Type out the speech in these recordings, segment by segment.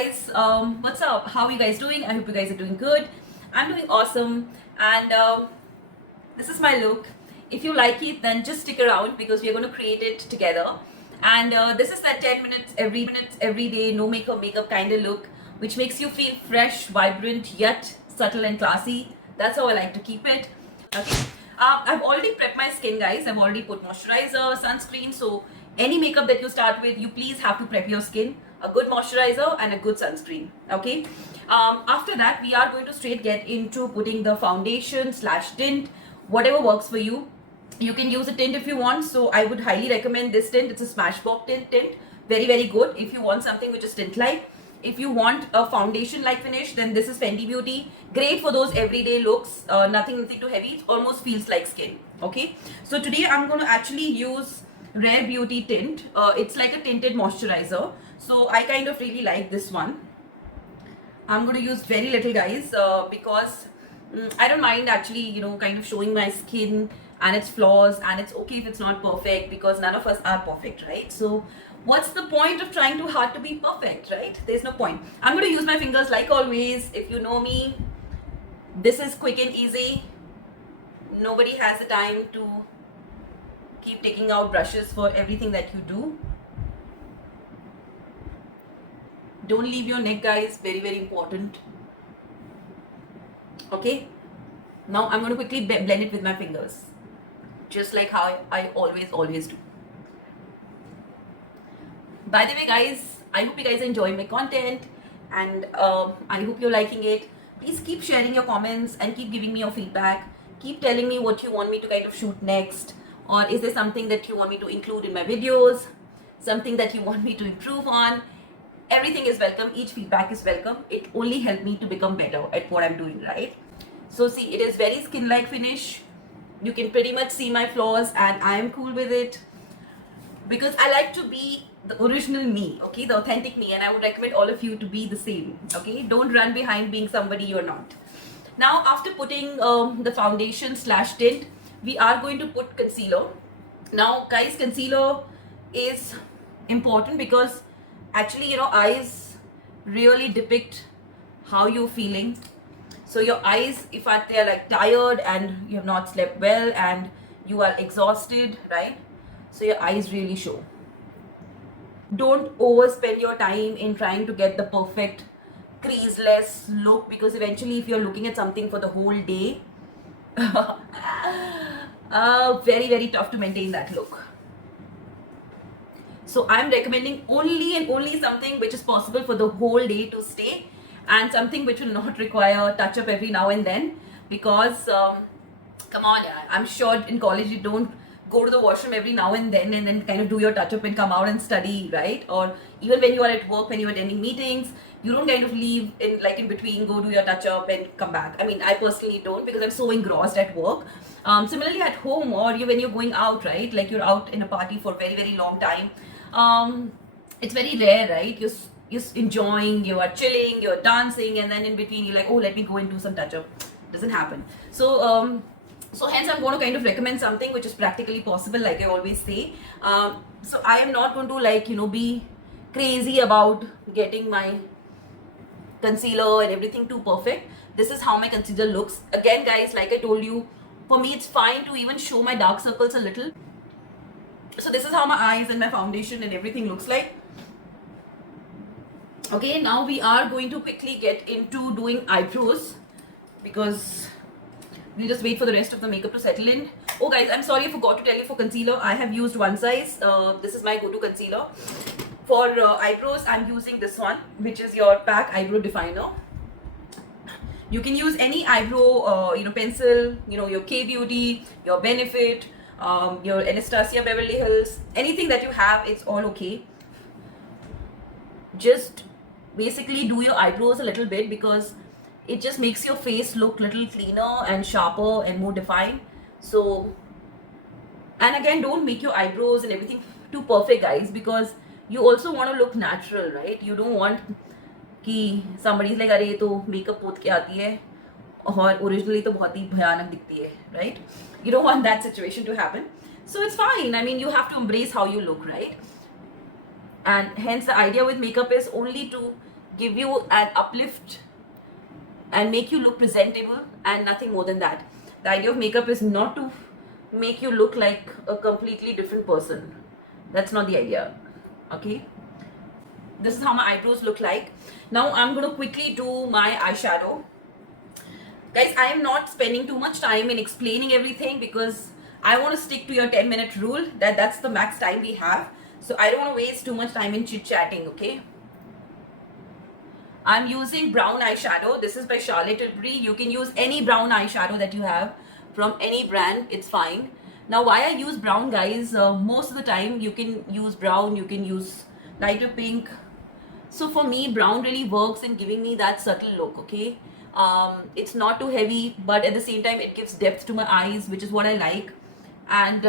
guys, what's up? How are you guys doing? I hope you guys are doing good. I'm doing awesome, and this is my look. If you like it, then just stick around because we're going to create it together. And this is that 10 minutes every day, no makeup kind of look, which makes you feel fresh, vibrant, yet subtle and classy. That's how I like to keep it. Okay. I've already prepped my skin, guys. I've already put moisturizer, sunscreen. So any makeup that you start with, you please have to prep your skin. A good moisturizer and a good sunscreen. Okay. After that, we are going to straight get into putting the foundation / tint, whatever works for you. You can use a tint if you want. So I would highly recommend this tint. It's a Smashbox tint. Very, very good if you want something which is tint-like. If you want a foundation-like finish, then this is Fenty Beauty. Great for those everyday looks. Nothing too heavy. It almost feels like skin. Okay. So today I'm going to actually use Rare Beauty tint. It's like a tinted moisturizer. So I kind of really like this one. I'm going to use very little, guys, because I don't mind actually, kind of showing my skin and its flaws, and it's okay if it's not perfect because none of us are perfect, right? So what's the point of trying too hard to be perfect, right? There's no point. I'm going to use my fingers like always. If you know me, this is quick and easy. Nobody has the time to keep taking out brushes for everything that you do. Don't leave your neck, guys. Very, very important. Okay. Now I'm going to quickly blend it with my fingers, just like how I always do. By the way, guys, I hope you guys are enjoying my content, and I hope you're liking it. Please keep sharing your comments and keep giving me your feedback. Keep telling me what you want me to kind of shoot next, or is there something that you want me to include in my videos, something that you want me to improve on. Everything is welcome. Each feedback is welcome. It only helps me to become better at what I'm doing, right? So see, it is very skin-like finish. You can pretty much see my flaws, and I am cool with it because I like to be the original me, okay, the authentic me, and I would recommend all of you to be the same. Okay, don't run behind being somebody you're not. Now, after putting the foundation / tint, we are going to put concealer. Now, guys, concealer is important because actually, eyes really depict how you're feeling. So your eyes, if they're like tired and you have not slept well and you are exhausted, right? So your eyes really show. Don't overspend your time in trying to get the perfect creaseless look, because eventually if you're looking at something for the whole day, very, very tough to maintain that look. So I'm recommending only and only something which is possible for the whole day to stay, and something which will not require touch up every now and then, because come on, I'm sure in college you don't go to the washroom every now and then kind of do your touch up and come out and study, right? Or even when you are at work, when you're attending meetings, you don't kind of leave in between, go do your touch up and come back. I mean, I personally don't, because I'm so engrossed at work. Similarly at home, or when you're going out, right? Like you're out in a party for a very, very long time. It's very rare, right? You're enjoying, you are chilling, you're dancing, and then in between you're like, oh, let me go and do some touch up. Doesn't happen. So so hence I'm going to kind of recommend something which is practically possible, like I always say. So I am not going to be crazy about getting my concealer and everything too perfect. This is how my concealer looks. Again, guys, like I told you, for me it's fine to even show my dark circles a little. So this is how my eyes and my foundation and everything looks like. Okay, now we are going to quickly get into doing eyebrows, because we'll just wait for the rest of the makeup to settle in. Oh guys, I'm sorry, I forgot to tell you, for concealer I have used one size. This is my go-to concealer. For eyebrows, I'm using this one, which is your PAC Eyebrow Definer. You can use any eyebrow pencil, your K-Beauty, your Benefit, your Anastasia Beverly Hills, anything that you have, it's all okay. Just basically do your eyebrows a little bit, because it just makes your face look a little cleaner and sharper and more defined. So, and again, don't make your eyebrows and everything too perfect, guys, because you also want to look natural, right? You don't want कि somebody's like, अरे तो makeup पोत के आती है और originally तो बहुत ही भयानक दिखती है, right? You don't want that situation to happen. So it's fine. I mean, you have to embrace how you look, right? And hence the idea with makeup is only to give you an uplift and make you look presentable, and nothing more than that. The idea of makeup is not to make you look like a completely different person. That's not the idea. Okay, this is how my eyebrows look like. Now I'm going to quickly do my eyeshadow. Guys, I am not spending too much time in explaining everything because I want to stick to your 10-minute rule. That's the max time we have. So I don't want to waste too much time in chit-chatting, okay? I'm using brown eyeshadow. This is by Charlotte Tilbury. You can use any brown eyeshadow that you have from any brand. It's fine. Now, why I use brown, guys, most of the time you can use brown, you can use lighter pink. So for me, brown really works in giving me that subtle look, okay? It's not too heavy, but at the same time, it gives depth to my eyes, which is what I like. And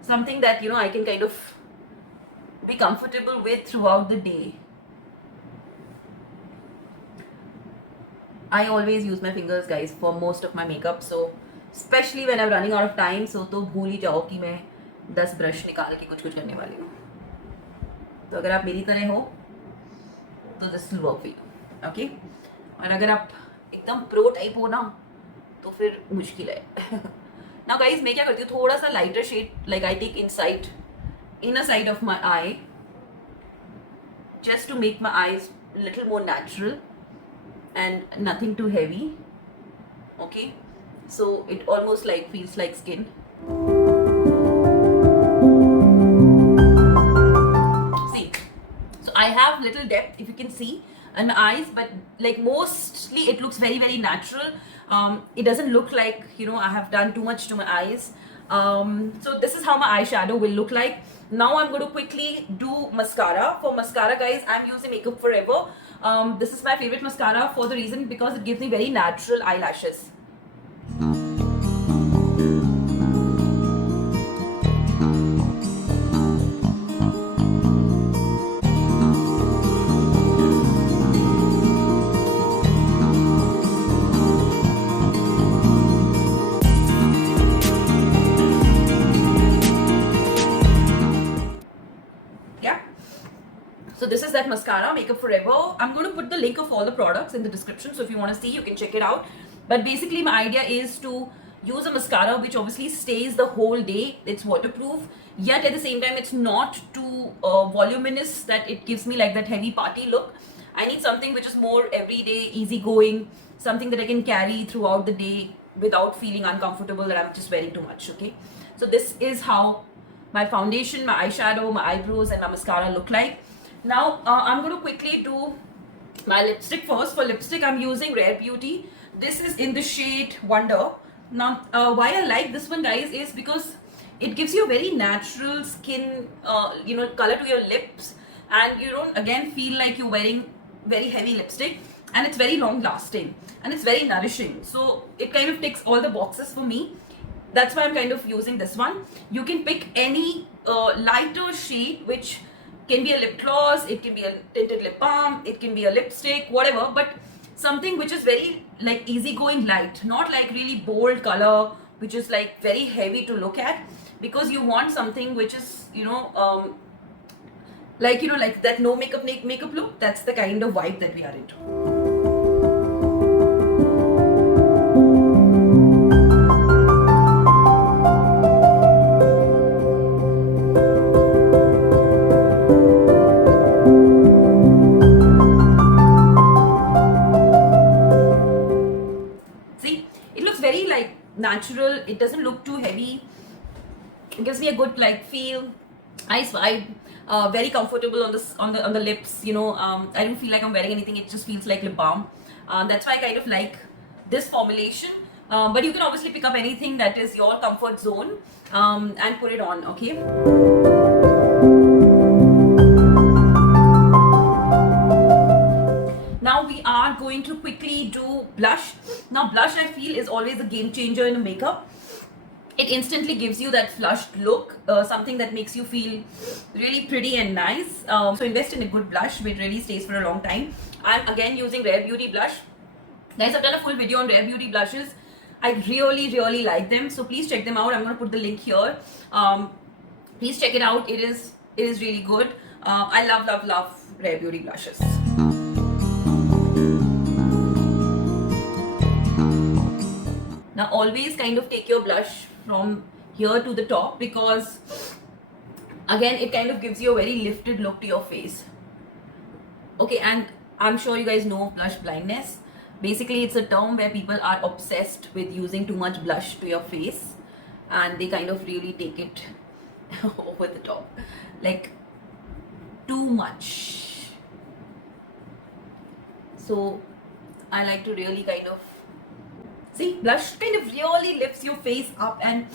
something that, you know, I can kind of be comfortable with throughout the day. I always use my fingers, guys, for most of my makeup. So especially when I'm running out of time, so तो भूल ही जाओ कि मैं 10 brush निकाल के कुछ करने वाली हूँ. तो अगर आप मेरी तरह हो तो this will work for you, okay? और अगर आप एकदम प्रो टाइप हो ना तो फिर मुश्किल है. नाउ गाइस, मैं क्या करती हूँ, थोड़ा सा lighter shade, like I take inside inner side of my eye just to make my eyes little more natural and nothing too heavy, okay? So it almost like feels like skin. See, so I have little depth, if you can see, in my eyes, but like mostly it looks very, very natural. It doesn't look like, you know, I have done too much to my eyes. So this is how my eyeshadow will look like. Now I'm going to quickly do mascara. For mascara, guys, I'm using Makeup Forever. This is my favorite mascara for the reason because it gives me very natural eyelashes. So this is that mascara, Makeup Forever. I'm going to put the link of all the products in the description. So if you want to see, you can check it out. But basically my idea is to use a mascara which obviously stays the whole day. It's waterproof. Yet at the same time, it's not too voluminous that it gives me like that heavy party look. I need something which is more everyday, easygoing. Something that I can carry throughout the day without feeling uncomfortable that I'm just wearing too much, okay? So this is how my foundation, my eyeshadow, my eyebrows and my mascara look like. Now I'm going to quickly do my lipstick first. For lipstick, I'm using Rare Beauty. This is in the shade Wonder. Now why I like this one, guys, is because it gives you a very natural skin, you know, color to your lips, and you don't again feel like you're wearing very heavy lipstick, and it's very long lasting and it's very nourishing. So it kind of ticks all the boxes for me. That's why I'm kind of using this one. You can pick any lighter shade, which can be a lip gloss, it can be a tinted lip balm, it can be a lipstick, whatever, but something which is very like easygoing light, not like really bold color which is like very heavy to look at, because you want something which is, you know, like, you know, like that no makeup look. That's the kind of vibe that we are into. Natural, it doesn't look too heavy, it gives me a good like feel, nice vibe, very comfortable on the lips, you know. I don't feel like I'm wearing anything, it just feels like lip balm. That's why I kind of like this formulation, but you can obviously pick up anything that is your comfort zone and put it on, okay? Now we are going to quickly do blush. Now blush, I feel, is always a game changer in a makeup. It instantly gives you that flushed look, something that makes you feel really pretty and nice. So invest in a good blush which really stays for a long time. I'm again using Rare Beauty blush. Guys, I've done a full video on Rare Beauty blushes. I really like them, so please check them out. I'm going to put the link here. Please check it out. It is really good. I love Rare Beauty blushes. Now always kind of take your blush from here to the top, because again it kind of gives you a very lifted look to your face. Okay, and I'm sure you guys know blush blindness. Basically, it's a term where people are obsessed with using too much blush to your face, and they kind of really take it over the top, like too much. So I like to really kind of see, blush kind of really lifts your face up and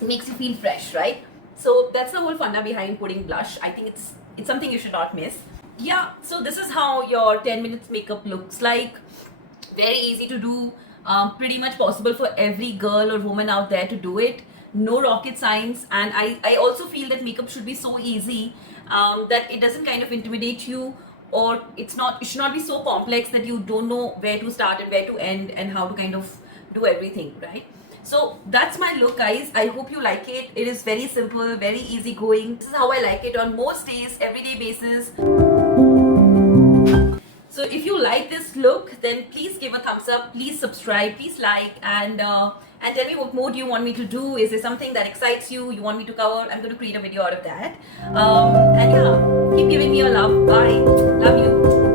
makes you feel fresh, right? So that's the whole fun behind putting blush. I think it's something you should not miss. Yeah, so this is how your 10 minutes makeup looks like. Very easy to do, pretty much possible for every girl or woman out there to do it. No rocket science. And I also feel that makeup should be so easy that it doesn't kind of intimidate you, or it should not be so complex that you don't know where to start and where to end and how to kind of do everything, right? So that's my look, guys. I hope you like it. It is very simple, very easy going. This is how I like it on most days, everyday basis. So if you like this look, then please give a thumbs up, please subscribe, please like, and tell me what more do you want me to do. Is there something that excites you, you want me to cover? I'm going to create a video out of that. And yeah, keep giving me your love. Bye. Love you.